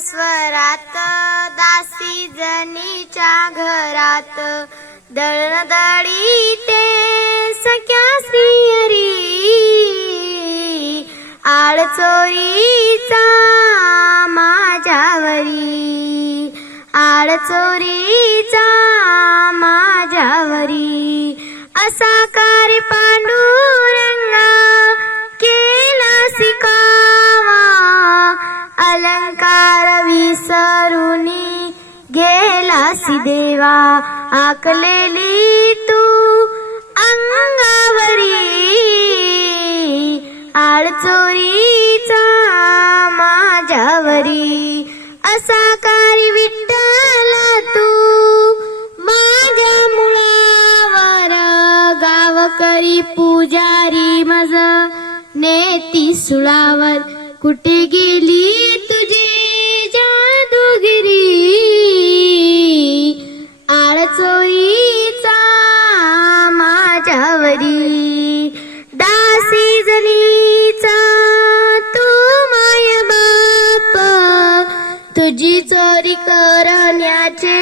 स्वरात दासी जनीच्या घरात दळदळी ते सख्या श्रीहरी आळचोरीचा माझ्यावरी आळचोरीचा माझ्यावरी असा कार्य पांडुरंगा केला सिकावा अलंकार विसरुनी गेलासी देवा आकलेली तू अंगावरी आळचोरीचा माझ्यावरी असा कार्य विठ्ठला तू माझ्या मुळावर गावकरी पुजारी मज नेती सुळावर कुठे गेली तुझी जादूगिरी आळचोरीचा माझ्यावरी दासी जनीचा तू माय बाप तुझी चोरी करण्याचे